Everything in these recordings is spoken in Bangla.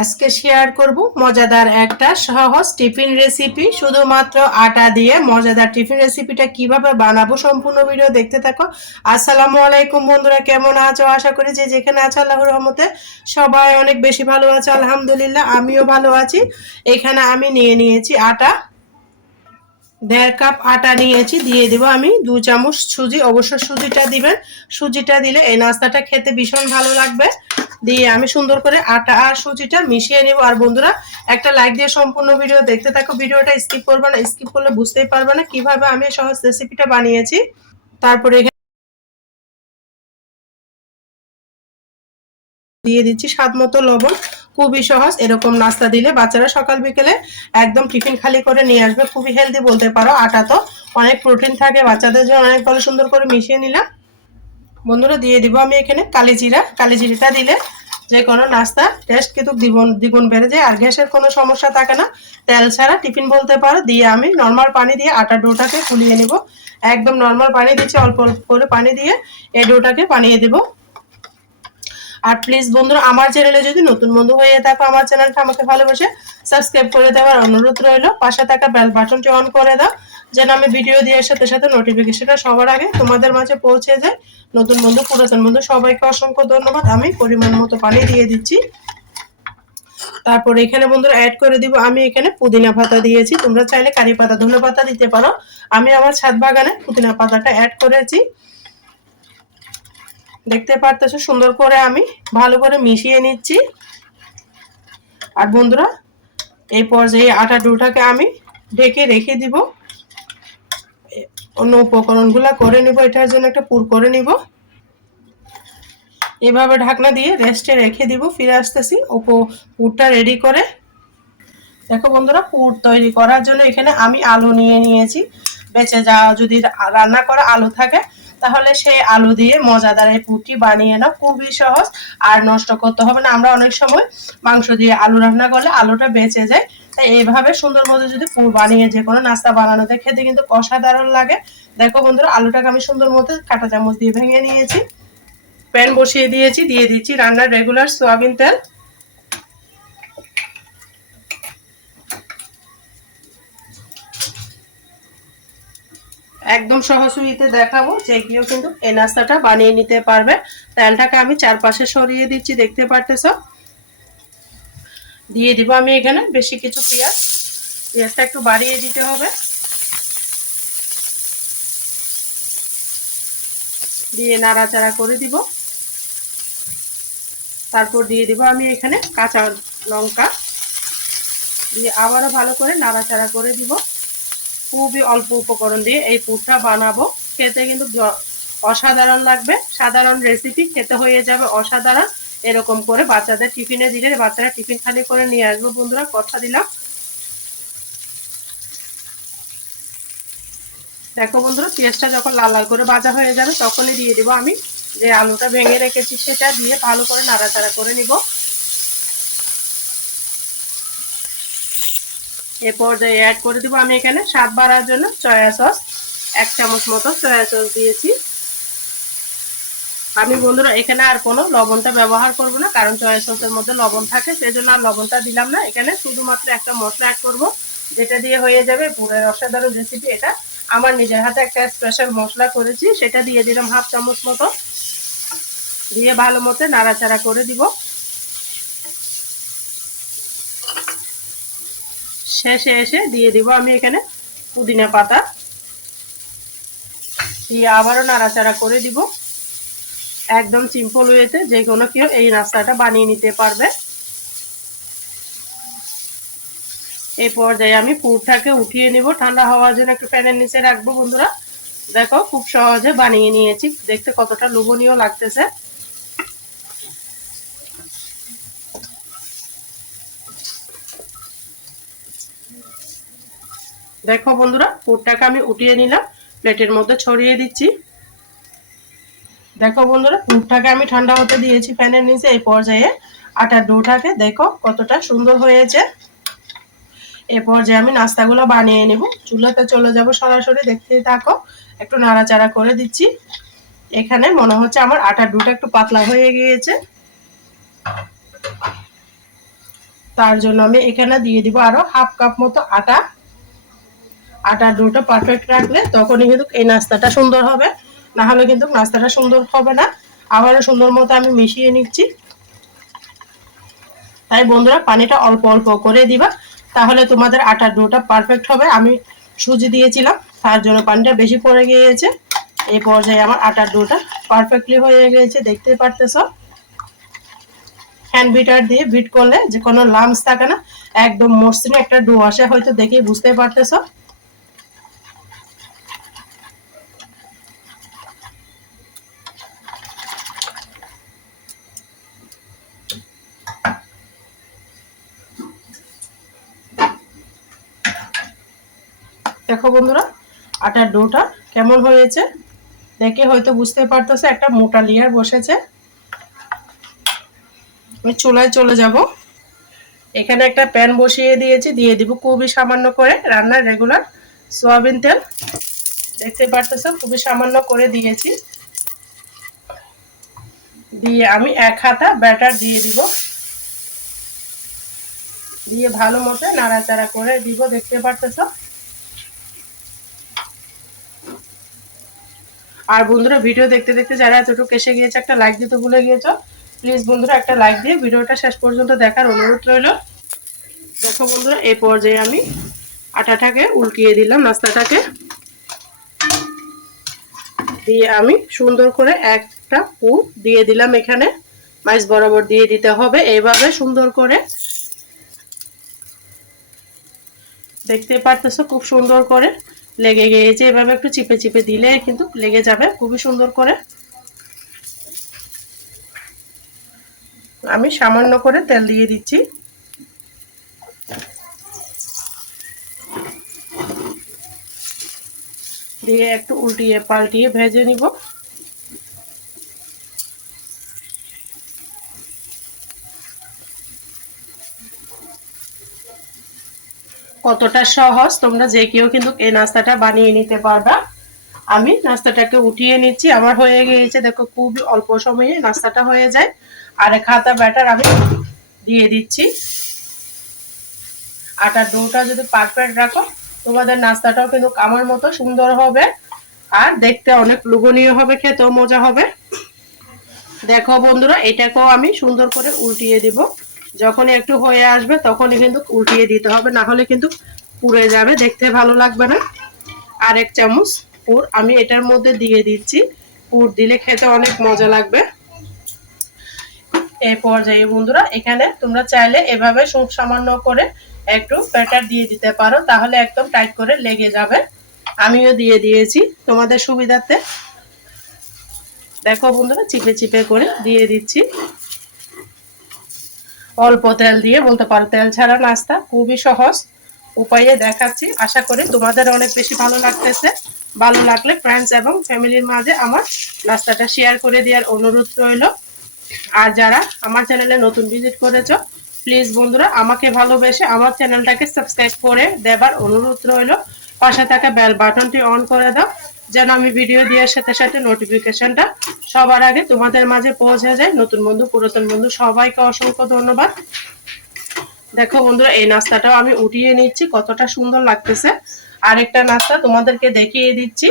আজকে শেয়ার করব মজাদার একটা সহজ টিফিন রেসিপি। শুধুমাত্র আটা দিয়ে মজাদার টিফিন রেসিপিটা কিভাবে বানাবো সম্পূর্ণ ভিডিও দেখতে থাকো। আসসালামু আলাইকুম বন্ধুরা, কেমন আছো? আশা করি যে যেখানে আছো আল্লাহর রহমতে সবাই অনেক বেশি ভালো আছে। আলহামদুলিল্লাহ আমিও ভালো আছি। এখানে আমি নিয়েছি আটা, 1.5 কাপ আটা নিয়েছি। দিয়ে দেব আমি 2 চামচ সুজি। অবশ্য সুজিটা দিবেন, সুজিটা দিলে এই নাস্তাটা খেতে ভীষণ ভালো লাগবে। দিয়ে আমি সুন্দর করে আটা আর সুজিটা মিশিয়ে নেব। আর বন্ধুরা একটা লাইক দিয়ে সম্পূর্ণ ভিডিও দেখতে থাকো, ভিডিওটা স্কিপ করবে না, স্কিপ করলে বুঝতেই পারবে না কিভাবে আমি সহজ রেসিপিটা বানিয়েছি। তারপরে দিয়ে দিচ্ছি স্বাদ মতো লবণ। খুবই সহজ, এরকম নাস্তা দিলে বাচ্চারা সকাল বিকেলে একদম টিফিন খালি করে নিয়ে আসবে। খুবই হেলদি বলতে পারো, আটা তো অনেক প্রোটিন থাকে, বাচ্চাদের জন্য অনেক ভালো। সুন্দর করে মিশিয়ে নিলাম। বন্ধুরা দিয়ে দিব আমি এখানে কালিজিরা। কালিজিরাটা দিলে যে কোনো নাস্তা টেস্ট কিন্তু দ্বিগুণ বেড়ে যায়, আর গ্যাসের কোনো সমস্যা থাকে না। তেল ছাড়া টিফিন বলতে পারো। দিয়ে আমি নর্মাল পানি দিয়ে আটার ডোটাকে ফুলিয়ে নিব। একদম নর্মাল পানি দিচ্ছি, অল্প অল্প করে পানি দিয়ে এই ডোটাকে বানিয়ে দেব। আর প্লিজ বন্ধুরা, আমার চ্যানেলে যদি নতুন বন্ধু হয়ে থাকো, আমার চ্যানেলটা আমাকে ভালোবাসে সাবস্ক্রাইব করে দেওয়ার অনুরোধ রইল। পাশে থাকা বেল বাটনটি অন করে দাও, যেন আমি ভিডিও দেওয়ার সাথে সাথে নোটিফিকেশনটা সবার আগে তোমাদের মাঝে পৌঁছে যায়। নতুন বন্ধু পুরাতন বন্ধু সবাইকে অসংখ্য ধন্যবাদ। আমি পরিমাণ মতো পানি দিয়ে দিচ্ছি। তারপর এখানে বন্ধুরা অ্যাড করে দিব আমি এখানে পুদিনা পাতা দিয়েছি। তোমরা চাইলে কারি পাতা, ধনে পাতা দিতে পারো। আমি আমার ছাদ বাগানে পুদিনা পাতাটা অ্যাড করেছি। দেখতে পারতেছো সুন্দর করে আমি ভালো করে মিশিয়ে নিচ্ছি। আর বন্ধুরা এই পর্যায়ে আটা ডোটাকে আমি ঢেকে রেখে দিব। অন্য উপকরণগুলো করে নিব, এটার জন্য একটা পুর করে নিব। এভাবে ঢাকনা দিয়ে রেস্টে রেখে দিব। ফিরে আসতেছি পুরটা রেডি করে। দেখো বন্ধুরা, পুর তৈরি করার জন্য এখানে আমি আলু নিয়েছি। বেঁচে যাওয়া যদি রান্না করা আলু থাকে তাহলে সেই আলু দিয়ে মজাদার এই পুরটি বানিয়ে নাও। খুবই সহজ, আর নষ্ট করতে হবে না। আমরা অনেক সময় মাংস দিয়ে আলু রান্না করলে আলুটা বেঁচে যায়, তাই এইভাবে সুন্দর মতো যদি পুর বানিয়ে যে কোনো নাস্তা বানানোতে খেতে কিন্তু অসাধারণ লাগে। দেখো বন্ধুরা, আলুটাকে আমি সুন্দর মতো কাঁটা চামচ দিয়ে ভেঙে নিয়েছি। প্যান বসিয়ে দিয়েছি, দিয়ে দিচ্ছি রান্নার রেগুলার সয়াবিন তেল। একদম সহজে দেখাবো যে কেউ কিন্তু এই নাস্তাটা বানিয়ে নিতে পারবে। তেলটাকে আমি চারপাশে সরিয়ে দিচ্ছি, দেখতে পারতেছো। দিয়ে দিব আমি এখানে বেশি কিছু পেঁয়াজটা একটু বাড়িয়ে দিতে হবে। দিয়ে নাড়াচাড়া করে দিব। তারপর দিয়ে দিব আমি এখানে কাঁচা লঙ্কা, দিয়ে আবারও ভালো করে নাড়াচাড়া করে দিব। খুবই অল্প উপকরণ দিয়ে এই পুরটা বানাবো, খেতে কিন্তু অসাধারণ লাগবে। সাধারণ রেসিপি খেতে হয়ে যাবে অসাধারণ। এরকম করে বাচ্চাদের টিফিনে দিলে বাচ্চারা টিফিন খালি করে নিয়ে আসবে। বন্ধুরা কথা দিলাম। দেখো বন্ধুরা, পেঁয়াজটা যখন লাল লাল করে ভাজা হয়ে যাবে তখনই দিয়ে দিব আমি যে আলুটা ভেঙে রেখেছি, সেটা দিয়ে ভালো করে নাড়াচাড়া করে নিব। এ পর্যায়ে অ্যাড করে দিব আমি এখানে স্বাদ বাড়ার জন্য সয়া সস। 1 চামচ মতো সয়া সস দিয়েছি আমি। বন্ধুরা এখানে আর কোনো লবণটা ব্যবহার করব না, কারণ সয়া সসের মধ্যে লবণ থাকে, সেজন্য আর লবণটা দিলাম না। এখানে শুধুমাত্র একটা মশলা অ্যাড করব, যেটা দিয়ে হয়ে যাবে পুরো অসাধারণ রেসিপি। এটা আমার নিজের হাতে একটা স্পেশাল মশলা করেছি, সেটা দিয়ে দিলাম 1/2 চামচ মতো। দিয়ে ভালো মতো নাড়াচাড়া করে দিব। শেষে এসে দিয়ে দিব আমি এখানে পুদিনা পাতা, দিয়ে আবারও নাড়াচাড়া করে দিব। একদম সিম্পল ওয়েতে যে কোনো কেউ এই নাস্তাটা বানিয়ে নিতে পারবে। এই পর্যায়ে আমি পুরটাকে উঠিয়ে নিব, ঠান্ডা হওয়ার জন্য একটু ফ্যানের নিচে রাখবো। বন্ধুরা দেখো খুব সহজে বানিয়ে নিয়েছি, দেখতে কতটা লোভনীয় লাগতেছে। দেখো বন্ধুরা, পুরটাকে আমি উঠিয়ে নিলাম, প্লেটের মধ্যে ছড়িয়ে দিচ্ছি। দেখো বন্ধুরা, পুরটাকে আমি ঠান্ডা হতে দিয়েছি ফ্যানের নিচে। এই পর্যায়ে আটার ডোটাকে দেখো কতটা সুন্দর হয়েছে। এই পর্যায়ে আমি নাস্তাগুলো বানিয়ে নেব। চুলাতে চলে যাব সরাসরি, দেখতেই থাকো। একটু নাড়াচাড়া করে দিচ্ছি। এখানে মনে হচ্ছে আমার আটার ডোটা একটু পাতলা হয়ে গিয়েছে। তার জন্য আমি এখানে দিয়ে দিব আরো হাফ কাপ মতো আটা। আটার ডোটা পারফেক্ট রাখলে তখনই কিন্তু এই নাস্তাটা সুন্দর হবে, না হলে কিন্তু নাস্তাটা সুন্দর হবে না। আবারও সুন্দর মতো আমি মিশিয়ে নিচ্ছি। তাই বন্ধুরা পানিটা অল্প অল্প করে দিবা, তাহলে তোমাদের আটার ডোটা পারফেক্ট হবে। আমি সুজি দিয়েছিলাম, তার জন্য পানিটা বেশি পড়ে গিয়েছে। এই পর্যায়ে আমার আটার ডোটা পারফেক্টলি হয়ে গেছে, দেখতে পারতেছো। হ্যান্ড বিটার দিয়ে বিট করলে যে কোনো লাম্পস থাকে না, একদম মসৃণ একটা ডো আসে, হয়তো দেখেই বুঝতে পারতেছো। দেখো বন্ধুরা আটার ডোটা কেমন হয়েছে, দেখে হয়তো বুঝতে পারতেছো একটা মোটা লেয়ার বসেছে। আমি চুলায় চলে যাব। এখানে একটা প্যান বসিয়ে দিয়েছি, দিয়ে দিব খুবই সামান্য করে রান্নার রেগুলার সয়াবিন তেল। দেখতে পারতেছো খুবই সামান্য করে দিয়েছি। দিয়ে আমি 1 হাতা ব্যাটার দিয়ে দিব, দিয়ে ভালো মতো নাড়াচাড়া করে দিব, দেখতে পারতেছো। আর বন্ধুরা ভিডিও দেখতে দেখতে যারা এতটুকু এসে গিয়েছে একটা লাইক দিতে ভুলে গিয়েছো, প্লিজ বন্ধুরা একটা লাইক দিয়ে ভিডিওটা শেষ পর্যন্ত দেখার অনুরোধ রইল। দেখো বন্ধুরা এই পর্যায়ে আমি আটাটাকে উল্টিয়ে দিলাম, নাস্তাটাকে দিয়ে আমি সুন্দর করে একটা পুর দিয়ে দিলাম। এখানে মাইস বরাবর দিয়ে দিতে হবে, এইভাবে সুন্দর করে। দেখতে পারতেছো খুব সুন্দর করে লেগে গিয়েছে, এভাবে একটু চিপে চিপে দিলে কিন্তু লেগে যাবে খুবই সুন্দর করে। আমি সামান্য করে তেল দিয়ে দিচ্ছি, দিয়ে একটু উল্টিয়ে পাল্টিয়ে ভেজে নিব। কতটা সহজ, তোমরা যে কেউ কিন্তু এই নাস্তাটা বানিয়ে নিতে পারবা। আমি নাস্তাটাকে উঠিয়ে নিচ্ছি, আমার হয়ে গিয়েছে। দেখো খুবই অল্প সময়ে নাস্তাটা হয়ে যায়। আর 1 হাতা ব্যাটার আমি দিয়ে দিচ্ছি। আটার ডোটা যদি পারফেক্ট রাখো তোমাদের নাস্তাটাও কিন্তু আমার মতো সুন্দর হবে, আর দেখতে অনেক লোভনীয় হবে, খেতেও মজা হবে। দেখো বন্ধুরা এটাকেও আমি সুন্দর করে উল্টিয়ে দিব। যখন একটু হয়ে আসবে তখনই কিন্তু উল্টিয়ে দিতে হবে, না হলে কিন্তু পুড়ে যাবে, দেখতে ভালো লাগবে না। আর 1 চামচ পুর আমি এটার মধ্যে দিয়ে দিচ্ছি, পুর দিলে খেতে অনেক মজা লাগবে। এই পর্যায়ে বন্ধুরা এখানে তোমরা চাইলে এভাবে খুব সামান্য করে একটু ব্যাটার দিয়ে দিতে পারো, তাহলে একদম টাইট করে লেগে যাবে। আমিও দিয়ে দিয়েছি তোমাদের সুবিধার্থে। দেখো বন্ধুরা চিপে চিপে করে দিয়ে দিচ্ছি, অল্প তেল দিয়ে বলতে পারো, তেল ছাড়া নাস্তা খুবই সহজ উপায়ে দেখাচ্ছি। আশা করি তোমাদের অনেক বেশি ভালো লাগতেছে। ভালো লাগলে ফ্রেন্ডস এবং ফ্যামিলির মাঝে আমার নাস্তাটা শেয়ার করে দেওয়ার অনুরোধ রইল। আর যারা আমার চ্যানেলে নতুন ভিজিট করেছো প্লিজ বন্ধুরা আমাকে ভালোবেসে আমার চ্যানেলটাকে সাবস্ক্রাইব করে দেবার অনুরোধ রইল। পাশে থাকা বেল বাটনটি অন করে দাও, যেন আমি ভিডিও দেওয়ার সাথে সাথে নোটিফিকেশনটা সবার আগে তোমাদের মাঝে পৌঁছে যায়। নতুন বন্ধু পুরাতন বন্ধু সবাইকে অসংখ্য ধন্যবাদ। দেখো বন্ধুরা এই নাস্তাটাও আমি উঠিয়ে নিচ্ছি, কতটা সুন্দর লাগতেছে। আরেকটা নাস্তা তোমাদেরকে দেখিয়ে দিচ্ছি।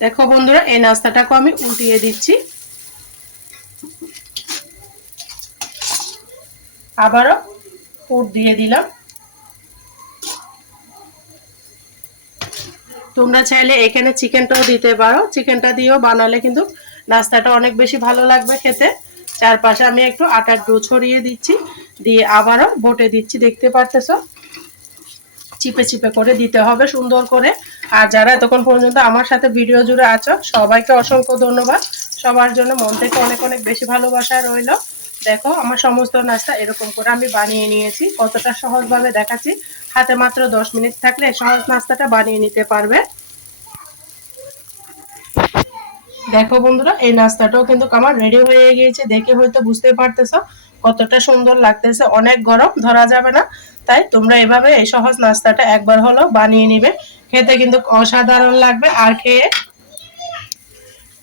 দেখো বন্ধুরা এই নাস্তাটাকে আমি উল্টিয়ে দিচ্ছি, আবারও পুর দিয়ে দিলাম। তোমরা চাইলে এখানে চিকেনটাও দিতে পারো, চিকেনটা দিয়েও বানালে কিন্তু নাস্তাটা অনেক বেশি ভালো লাগবে খেতে। চারপাশে আমি একটু আটার ডো ছড়িয়ে দিচ্ছি, দিয়ে আবারও বটে দিচ্ছি, দেখতে পারতেছো চিপে চিপে করে দিতে হবে সুন্দর করে। আর যারা এতক্ষণ পর্যন্ত আমার সাথে ভিডিও জুড়ে আছো সবাইকে অসংখ্য ধন্যবাদ, সবার জন্য মন থেকে অনেক অনেক বেশি ভালোবাসা রইল। দেখো আমার সমস্ত নাস্তা এরকম করে আমি বানিয়ে নিয়েছি, কতটা সহজভাবে দেখাচ্ছি। হাতে মাত্র 10 মিনিট থাকলে সহজ নাস্তাটা বানিয়ে নিতে পারবে। দেখো বন্ধুরা এই নাস্তাটাও কিন্তু আমার রেডি হয়ে গিয়েছে, দেখে হয়তো বুঝতে পারতেছো কতটা সুন্দর লাগতেছে। অনেক গরম ধরা যাবে না, তাই তোমরা এভাবে এই সহজ নাস্তাটা একবার হলো বানিয়ে নিবে, খেতে কিন্তু অসাধারণ লাগবে। আর খেয়ে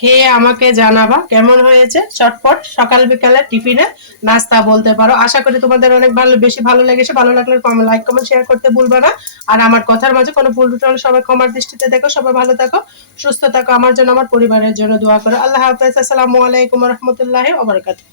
খেয়ে আমাকে জানাবা কেমন হয়েছে। চটপট সকাল বিকালে টিফিনে নাস্তা বলতে পারো। আশা করি তোমাদের অনেক বেশি ভালো লেগেছে। ভালো লাগলে লাইক কমেন্ট শেয়ার করতে ভুলবে না। আর আমার কথার মাঝে কোনো ভুল ত্রুটি হলে সবাই ক্ষমার দৃষ্টিতে দেখো। সবাই ভালো থাকো, সুস্থ থাকো, আমার জন্য আমার পরিবারের জন্য দোয়া করো। আল্লাহ হাফেজ। আসসালামু আলাইকুম ওয়া রাহমাতুল্লাহি ওয়া বারাকাতুহু।